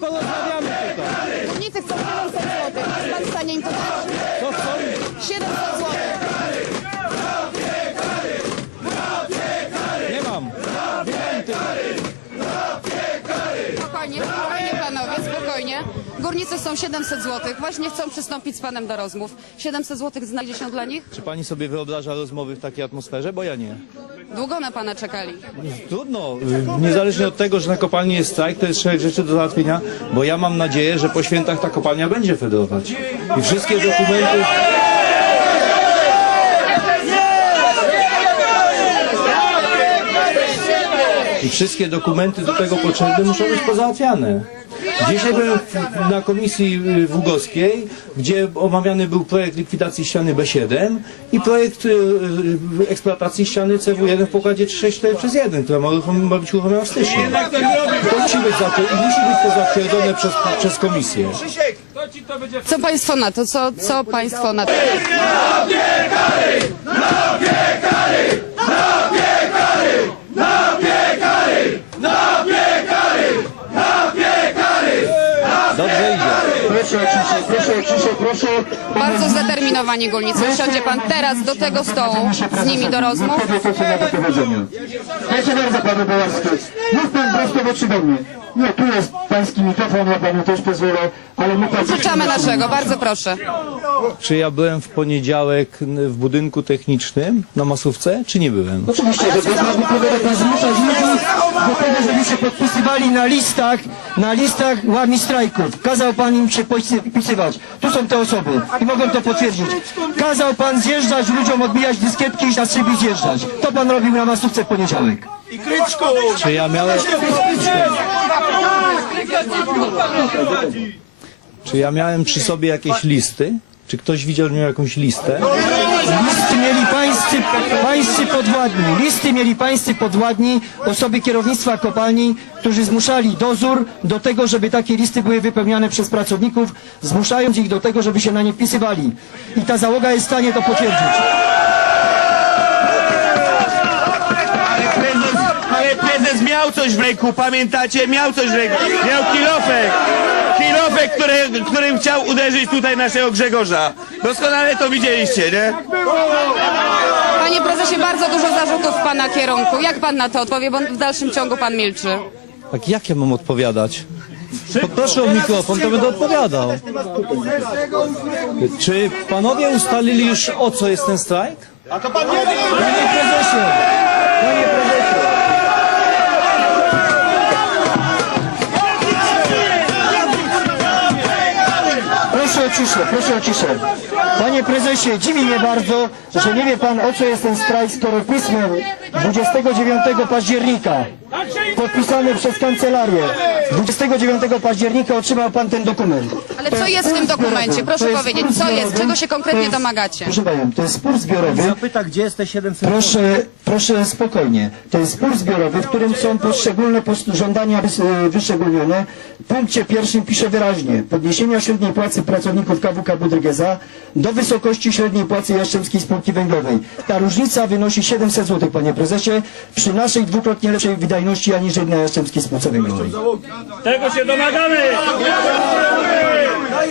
porozmawiamy tutaj. Górnicy chcą 700 zł. Jest pan w stanie im to dać? Co chcą? 700 zł. Nie mam. Spokojnie, spokojnie panowie, spokojnie. Górnicy chcą 700 zł. Właśnie chcą przystąpić z panem do rozmów. 700 zł znajdzie się dla nich? Czy pani sobie wyobraża rozmowy w takiej atmosferze? Bo ja nie. Długo na pana czekali. Trudno. Y, Niezależnie od tego, że na kopalni jest strajk, to jest szereg rzeczy do załatwienia, bo ja mam nadzieję, że po świętach ta kopalnia będzie federować. I wszystkie dokumenty... I wszystkie dokumenty do tego potrzebne muszą być pozałatwiane. Dzisiaj byłem na komisji wugowskiej, gdzie omawiany był projekt likwidacji ściany B7 i projekt y, y, eksploatacji ściany CW1 w pokładzie 364 przez 1, która ma, ma być uruchomiona w styczniu. To musi być, za to, i musi być to zatwierdzone przez, przez komisję. Co państwo na to? Co, co państwo na to? Dobrze idzie. Proszę o ciszę, proszę o ciszę, proszę. Bardzo zdeterminowani górnicy. Usiądzie pan teraz do tego stołu z nimi do rozmów. Proszę bardzo, panie Boławski. Mów pan prosto w oczy do mnie. Nie, tu jest pański mikrofon, ja panu też pozwolę, ale my pan... Zaczamy naszego, bardzo proszę. Czy ja byłem w poniedziałek w budynku technicznym na masówce, czy nie byłem? Oczywiście, że pan próbował pan zmuszać ludzi do tego, żeby się podpisywali na listach, na listach łami strajków. Kazał pan im się podpisywać. Tu są te osoby i mogą to potwierdzić. Kazał pan zjeżdżać ludziom, odbijać dyskietki i na szybi zjeżdżać. To pan robił na masówce w poniedziałek. Czy ja miałem... Czy ja miałem przy sobie jakieś listy? Czy ktoś widział miał jakąś listę? Listy mieli pańscy, pańscy podwładni. Listy mieli pańscy podwładni, osoby kierownictwa kopalni, którzy zmuszali dozór do tego, żeby takie listy były wypełniane przez pracowników, zmuszając ich do tego, żeby się na nie wpisywali. I ta załoga jest w stanie to potwierdzić. Prezes miał coś w ręku, pamiętacie? Miał coś w ręku. Miał kilofek. Kilofek, który, którym chciał uderzyć tutaj naszego Grzegorza. Doskonale to widzieliście, nie? Panie prezesie, bardzo dużo zarzutów w pana kierunku. Jak pan na to odpowie, bo w dalszym ciągu pan milczy. Tak jak ja mam odpowiadać? Poproszę o mikrofon, to będę odpowiadał. Czy panowie ustalili już o co jest ten strajk? Panie prezesie! Panie prezesie! Ciszę, proszę o ciszę. Panie prezesie, dziwi mnie bardzo, że nie wie pan o co jest ten strajk, skoro pismem 29 października podpisany przez kancelarię 29 października otrzymał pan ten dokument. Ale To co jest w tym dokumencie? zbiorowy. Proszę To jest powiedzieć, spór co jest? zbiorowy. Czego się konkretnie To jest- domagacie? Proszę panią, to jest spór zbiorowy. Zapyta, gdzie jest te 700 Proszę, proszę spokojnie. To jest spór zbiorowy, w którym są poszczególne post- żądania wys- wyszczególnione. W punkcie pierwszym pisze wyraźnie podniesienia średniej płacy pracowników KWK Budrygeza do wysokości średniej płacy Jastrzębskiej Spółki Węglowej. Ta różnica wynosi 700 zł, panie prezesie, przy naszej dwukrotnie lepszej wydajności aniżeli na Jastrzębskiej Spółce Węglowej. Tego się domagamy!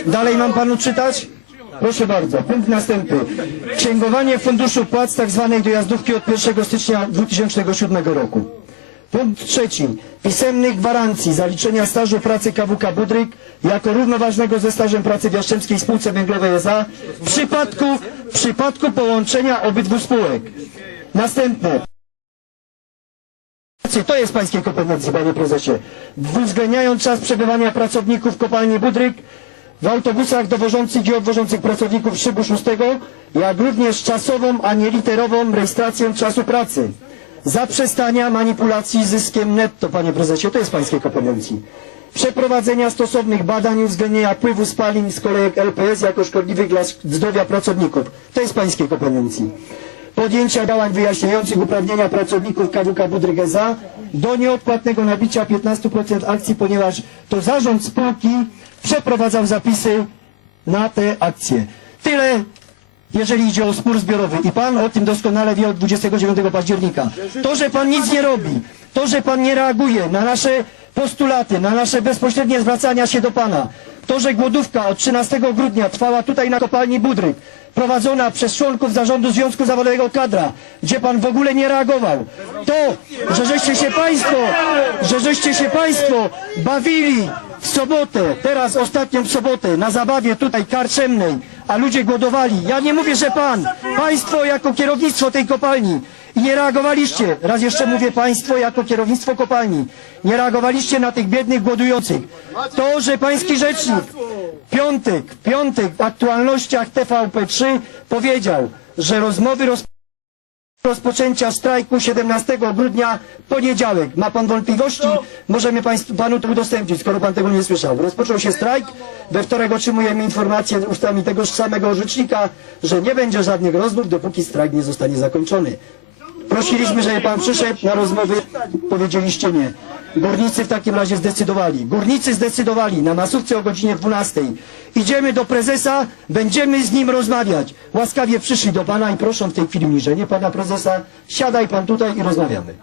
Dalej mam panu czytać? Proszę bardzo, punkt następny. Księgowanie funduszu płac tak zwanej dojazdówki od 1 stycznia 2007 roku. Punkt trzeci. Pisemnych gwarancji zaliczenia stażu pracy KWK Budryk jako równoważnego ze stażem pracy w Jastrzębskiej Spółce Węglowej S.A. w przypadku, w przypadku połączenia obydwu spółek. Następne. To jest pańskie kompetencje, panie prezesie. Uwzględniając czas przebywania pracowników kopalni Budryk w autobusach dowożących i odwożących pracowników szybu szóstego, jak również czasową, a nie literową rejestrację czasu pracy. Zaprzestania manipulacji zyskiem netto, panie prezesie, to jest pańskie kompetencji. Przeprowadzenia stosownych badań uwzględnienia wpływu spalin z kolejek LPS jako szkodliwych dla zdrowia pracowników. To jest pańskie kompetencji podjęcia działań wyjaśniających uprawnienia pracowników KWK Budrygeza do nieodpłatnego nabicia 15% akcji, ponieważ to zarząd spółki przeprowadzał zapisy na te akcje. Tyle, jeżeli idzie o spór zbiorowy. I pan o tym doskonale wie od 29 października. To, że pan nic nie robi, to, że pan nie reaguje na nasze postulaty, na nasze bezpośrednie zwracania się do Pana. To, że głodówka od 13 grudnia trwała tutaj na kopalni Budryk, prowadzona przez członków zarządu Związku Zawodowego Kadra, gdzie Pan w ogóle nie reagował. To, że żeście się Państwo, że żeście się Państwo bawili w sobotę, teraz ostatnią w sobotę, na zabawie tutaj karczemnej, a ludzie głodowali. Ja nie mówię, że Pan, Państwo jako kierownictwo tej kopalni i nie reagowaliście, raz jeszcze mówię Państwo jako kierownictwo kopalni, nie reagowaliście na tych biednych głodujących. To, że Pański Rzecznik Piątek, Piątek w aktualnościach TVP3 powiedział, że rozmowy roz rozpoczęcia strajku 17 grudnia, poniedziałek. Ma pan wątpliwości? Możemy panu to udostępnić, skoro pan tego nie słyszał. Rozpoczął się strajk. We wtorek otrzymujemy informację ustami tegoż samego rzecznika, że nie będzie żadnych rozmów, dopóki strajk nie zostanie zakończony. Prosiliśmy, żeby pan przyszedł na rozmowy, powiedzieliście nie. Górnicy w takim razie zdecydowali. Górnicy zdecydowali na masówce o godzinie 12. Idziemy do prezesa, będziemy z nim rozmawiać. Łaskawie przyszli do pana i proszę w tej chwili niżej, nie pana prezesa, siadaj pan tutaj i rozmawiamy.